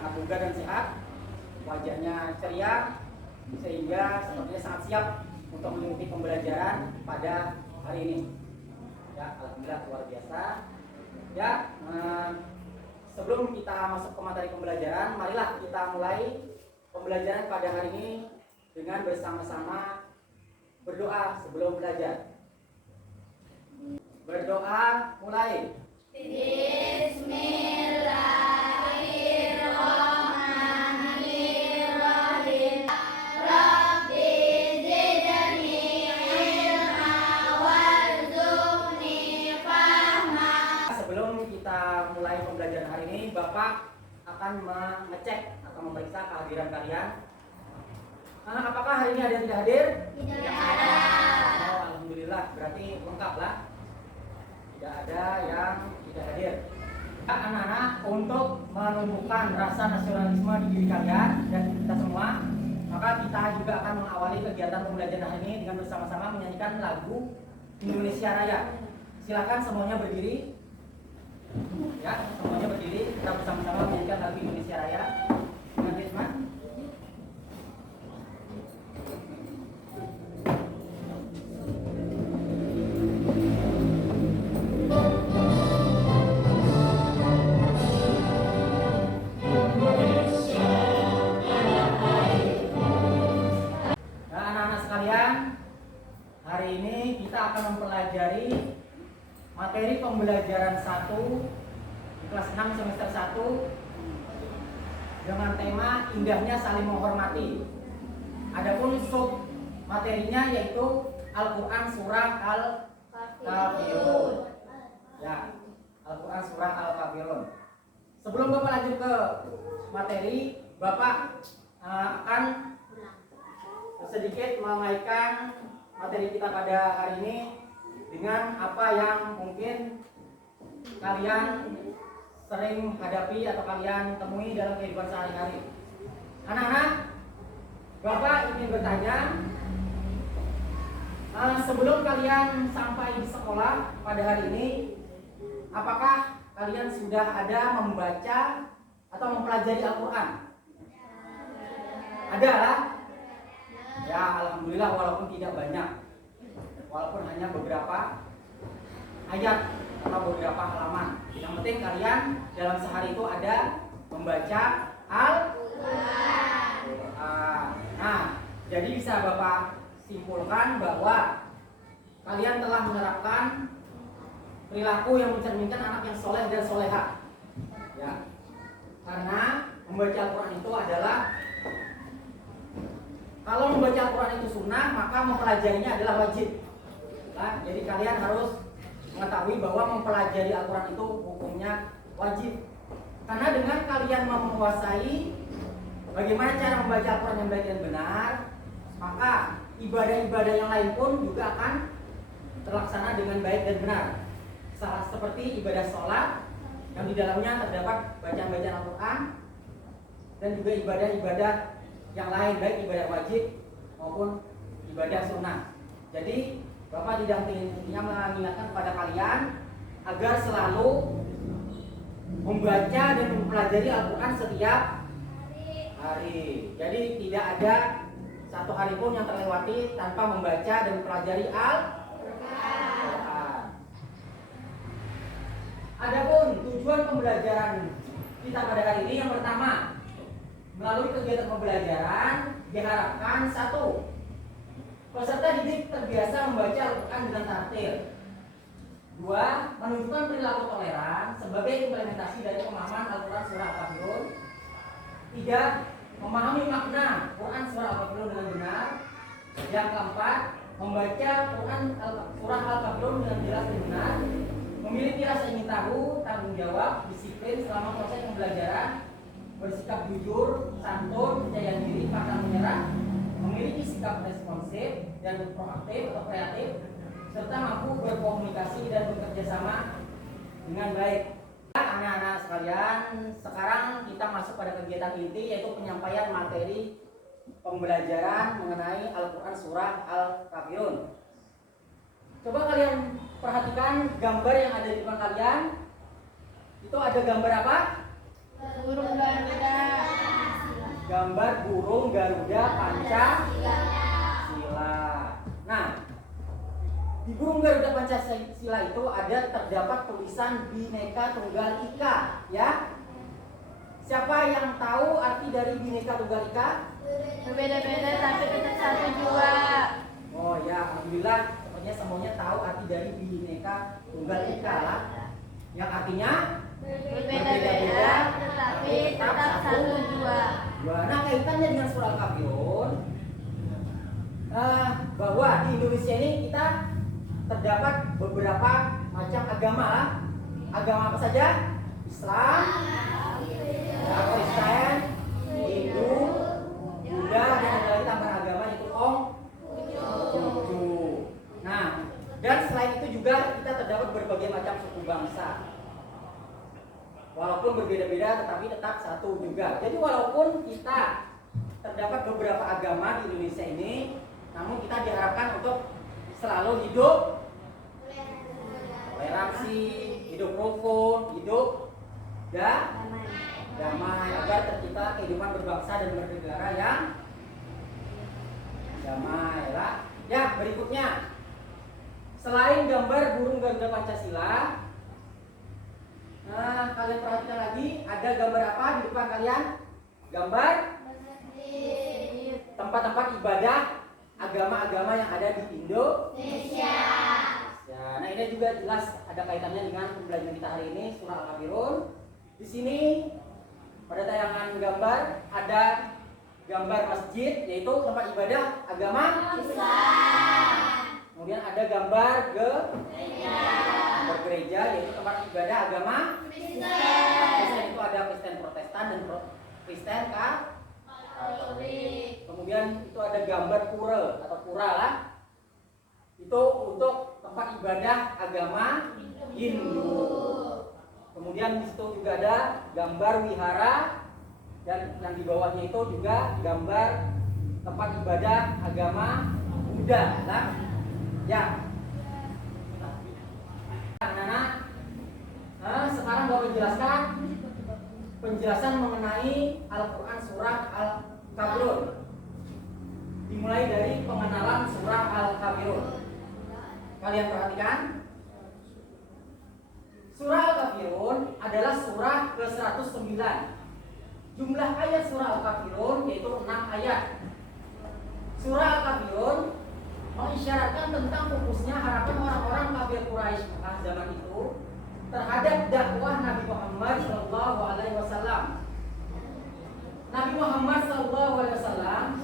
sangat bugar dan sehat, wajahnya ceria, sehingga sepertinya sangat siap untuk mengikuti pembelajaran pada hari ini. Ya, alhamdulillah luar biasa. Ya, sebelum kita masuk ke materi pembelajaran, marilah kita mulai pembelajaran pada hari ini dengan bersama-sama berdoa sebelum belajar. Berdoa mulai. Bismillahirrahmanirrahim. Rabbi zidni ilma warzuqni fahma. Sebelum kita mulai pembelajaran hari ini, Bapak akan mengecek atau memeriksa kehadiran kalian. Anak, apakah hari ini ada yang tidak hadir? Tidak ada. Oh, alhamdulillah, berarti lengkap lah. Tidak ada yang tidak hadir. Anak-anak, untuk menumbuhkan rasa nasionalisme di diri kalian dan kita semua, maka kita juga akan mengawali kegiatan pembelajaran hari ini dengan bersama-sama menyanyikan lagu Indonesia Raya. Silakan semuanya berdiri. Ya, semuanya berdiri. Kita bersama-sama menyanyikan lagu Indonesia Raya dengan ritme. Hari ini kita akan mempelajari materi pembelajaran 1 di kelas 6 semester 1 dengan tema indahnya saling menghormati. Adapun sub materinya yaitu Al-Qur'an surah Al-Kafirun. Ya, Al-Qur'an surah Al-Kafirun. Sebelum Bapak lanjut ke materi, Bapak akan sedikit mengaitkan materi kita pada hari ini dengan apa yang mungkin kalian sering hadapi atau kalian temui dalam kehidupan sehari-hari. Anak-anak, Bapak ingin bertanya, sebelum kalian sampai di sekolah pada hari ini, apakah kalian sudah ada membaca atau mempelajari Al-Quran? Ada lah. Ya, alhamdulillah, walaupun tidak banyak, walaupun hanya beberapa ayat atau beberapa halaman. Yang penting kalian dalam sehari itu ada membaca Al-Quran. Nah, jadi bisa Bapak simpulkan bahwa kalian telah menerapkan perilaku yang mencerminkan anak yang soleh dan soleha. Ya, karena membaca Al-Quran itu adalah, kalau membaca Al-Quran itu sunnah, maka mempelajarinya adalah wajib. Nah, jadi kalian harus mengetahui bahwa mempelajari Al-Quran itu hukumnya wajib. Karena dengan kalian menguasai bagaimana cara membaca Al-Quran yang baik dan benar, maka ibadah-ibadah yang lain pun juga akan terlaksana dengan baik dan benar. Seperti ibadah sholat yang di dalamnya terdapat bacaan-bacaan Al-Quran, dan juga ibadah-ibadah yang lain, baik ibadah wajib maupun ibadah sunnah. Jadi Bapak tidak hanya mengingatkan kepada kalian agar selalu membaca dan mempelajari Al-Quran setiap hari. Jadi tidak ada satu hari pun yang terlewati tanpa membaca dan mempelajari Al-Quran. Adapun tujuan pembelajaran kita pada hari ini, yang pertama, melalui kegiatan pembelajaran diharapkan 1. Peserta didik terbiasa membaca Al-Quran dengan tartil. 2. Menunjukkan perilaku toleran sebagai implementasi dari pemahaman Al-Quran surah Al-Kafirun. 3. Memahami makna Quran surah Al-Kafirun dengan benar. Yang keempat, membaca Quran surah Al-Kafirun dengan jelas dan benar. Memiliki rasa ingin tahu, tanggung jawab, disiplin selama proses pembelajaran. Bersikap jujur, santun, percaya diri, pantang menyerah, memiliki sikap responsif dan proaktif atau kreatif, serta mampu berkomunikasi dan bekerja sama dengan baik. Anak-anak sekalian, sekarang kita masuk pada kegiatan inti, yaitu penyampaian materi pembelajaran mengenai Al-Quran surah Al-Kafirun. Coba kalian perhatikan gambar yang ada di depan kalian. Itu ada gambar apa? Burung Garuda. gambar burung Garuda Pancasila. Nah, di burung Garuda Pancasila itu terdapat tulisan Bhinneka Tunggal Ika, ya. Siapa yang tahu arti dari Bhinneka Tunggal Ika? Berbeda-beda tapi tetap satu jua. Oh ya, alhamdulillah, sepertinya semuanya tahu arti dari Bhinneka Tunggal Ika lah. Yang artinya Berbeda-beda tetapi tetap satu jua. Nah, kaitannya dengan surah Al-Kafirun, bahwa di Indonesia ini kita terdapat beberapa macam agama lah. Agama apa saja? Islam, Kristen, Hindu, Buddha, dan ada lagi tambahan agama yaitu Konghucu. Nah, dan selain itu juga kita terdapat berbagai macam suku bangsa. Walaupun berbeda-beda tetapi tetap satu juga. Jadi walaupun kita terdapat beberapa agama di Indonesia ini, namun kita diharapkan untuk selalu hidup toleransi, hidup rukun, hidup damai agar tercipta kehidupan berbangsa dan bernegara yang damai lah. Ya, berikutnya, selain gambar burung Garuda Pancasila, kalian perhatikan lagi, ada gambar apa di depan kalian? Gambar tempat-tempat ibadah agama-agama yang ada di Indonesia. Ya, nah ini juga jelas ada kaitannya dengan pembelajaran kita hari ini, surah Al-Kafirun. Di sini pada tayangan gambar ada gambar masjid, yaitu tempat ibadah agama Islam. Kemudian ada gambar gereja, yaitu tempat ibadah agama Kristen. Itu ada Kristen Protestan dan Kristen Katolik. Kemudian itu ada gambar pura atau pura lah. Itu untuk tempat ibadah agama Hindu. Kemudian di situ juga ada gambar wihara, dan yang di bawahnya itu juga gambar tempat ibadah agama Buddha. Nah, ya. Anak-anak, sekarang mau menjelaskan penjelasan mengenai Al-Quran surah Al-Kafirun. Dimulai dari pengenalan surah Al-Kafirun. Kalian perhatikan, surah Al-Kafirun adalah surah ke-109. Jumlah ayat surah Al-Kafirun yaitu 6 ayat. Surah Al-Kafirun mengisyaratkan tentang fokusnya harapan orang-orang kafir Quraisy zaman itu terhadap dakwah Nabi Muhammad SAW. Nabi Muhammad SAW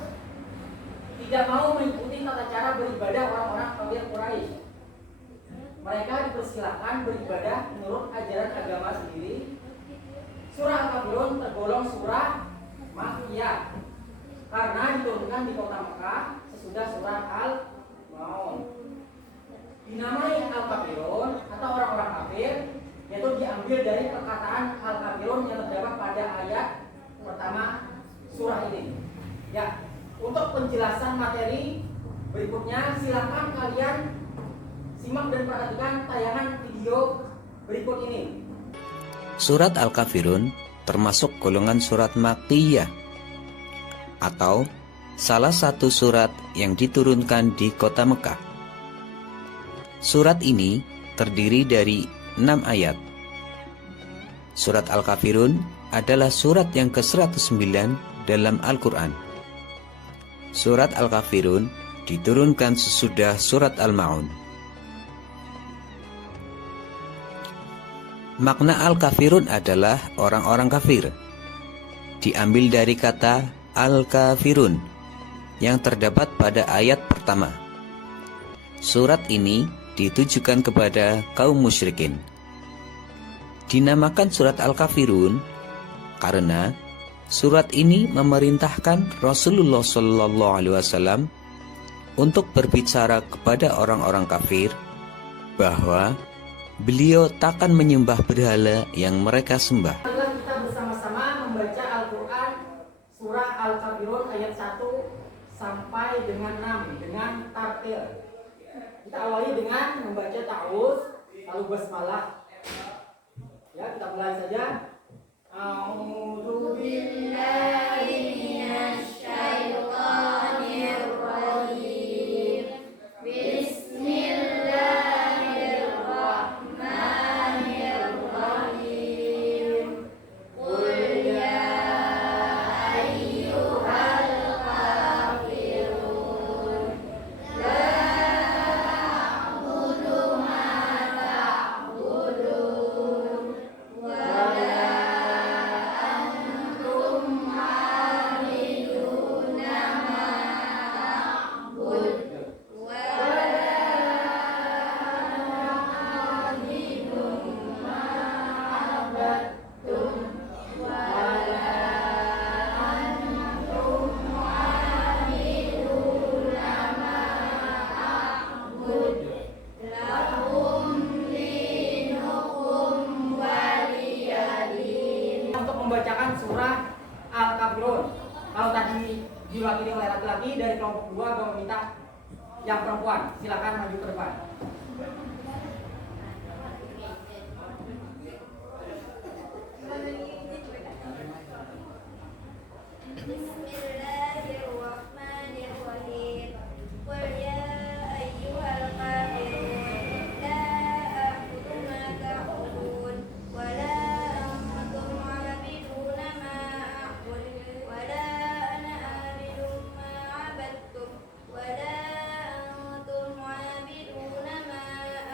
tidak mau mengikuti tata cara beribadah orang-orang kafir Quraisy. Mereka dipersilahkan beribadah menurut ajaran agama sendiri. Surah Al-Kafirun tergolong surah Makkiyah karena diturunkan di kota Mekah sesudah surah Al-Maun. Dinamai Al-Kafirun atau orang-orang kafir, yaitu diambil dari perkataan Al-Kafirun yang terdapat pada ayat pertama surah ini. Ya, untuk penjelasan materi berikutnya silakan kalian simak dan perhatikan tayangan video berikut ini. Surat Al-Kafirun termasuk golongan surat Makkiyah atau salah satu surat yang diturunkan di kota Mekah. Surat ini terdiri dari 6 ayat. Surat Al-Kafirun adalah surat yang ke-109 dalam Al-Quran. Surat Al-Kafirun diturunkan sesudah surat Al-Ma'un. Makna Al-Kafirun adalah orang-orang kafir. Diambil dari kata Al-Kafirun yang terdapat pada ayat pertama. Surat ini ditujukan kepada kaum musyrikin. Dinamakan surat Al-Kafirun karena surat ini memerintahkan Rasulullah SAW untuk berbicara kepada orang-orang kafir bahwa beliau takkan menyembah berhala yang mereka sembah. Marilah kita bersama-sama membaca Al-Quran surah Al-Kafirun ayat 1 sampai dengan 6 dengan tartil. Kita awali dengan membaca ta'awudz lalu basmalah. Ya, kita mulai saja. A'udzu billahi al-kafirun. Kalau tadi diwakili oleh laki-laki, dari kelompok 2 Bapak minta yang perempuan. Silakan maju ke depan. Bismillahirrahmanirrahim. Qul ya ayyuhal kafirun la a'budu ma ta'budun wa la antum 'abiduna ma a'budu wa la ana 'abidun ma 'abadtum wa la antum 'abiduna ma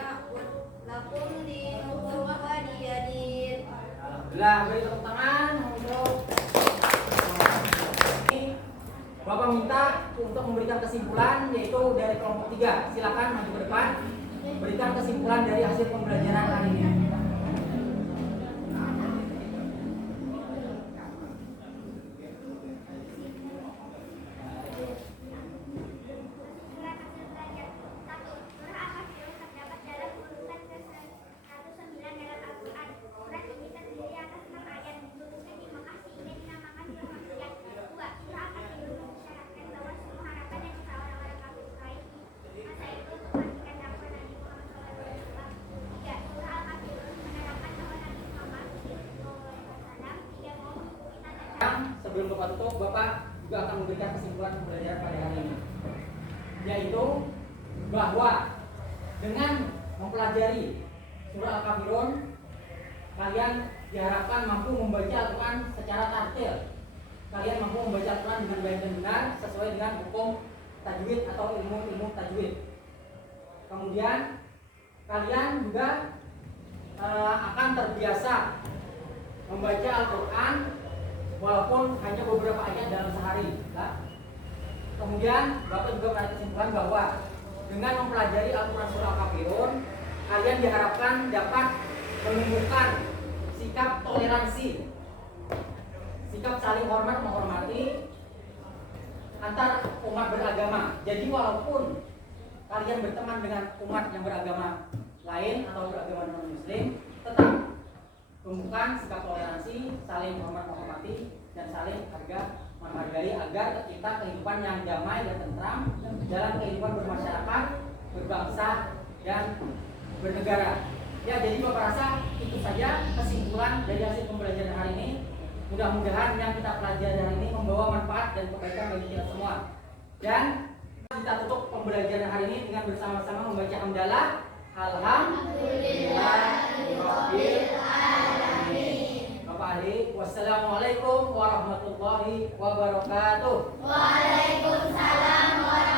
a'budu lakum dinukum waliya din. Alhamdulillah, beri tepuk tangan untuk Bapak minta untuk memberikan kesimpulan, yaitu dari kelompok 3. Silakan maju ke depan, berikan kesimpulan dari hasil pembelajaran hari ini. Sebelum Bapak tutup, Bapak juga akan memberikan kesimpulan pembelajaran pada hari ini, yaitu bahwa dengan mempelajari surah Al-Kafirun, kalian diharapkan mampu membaca Al-Quran secara tartil. Kalian mampu membaca Al-Quran dengan baik dan benar sesuai dengan hukum tajwid atau ilmu tajwid. Kemudian kalian juga akan terbiasa membaca Al-Quran walaupun hanya beberapa ayat dalam sehari. Kemudian Bapak juga menarik kesimpulan bahwa dengan mempelajari Al-Quran surah Al-Kafirun, kalian diharapkan dapat menumbuhkan sikap toleransi, sikap saling hormat menghormati antar umat beragama. Jadi walaupun kalian berteman dengan umat yang beragama lain atau beragama non-muslim, tetap tumbuhkan sikap toleransi, saling hormat menghormati, dan saling menghargai agar kita kehidupan yang damai dan tentram dalam kehidupan bermasyarakat, berbangsa, dan bernegara. Ya, jadi Bapak rasa itu saja kesimpulan dari hasil pembelajaran hari ini. Mudah-mudahan yang kita pelajari hari ini membawa manfaat dan kebaikan bagi kita semua. Dan kita tutup pembelajaran hari ini dengan bersama-sama membaca hamdalah. Alhamdulillahirabbil alamin. Bapak Ali, wassalamualaikum warahmatullahi wabarakatuh. Waalaikumsalam warahmatullahi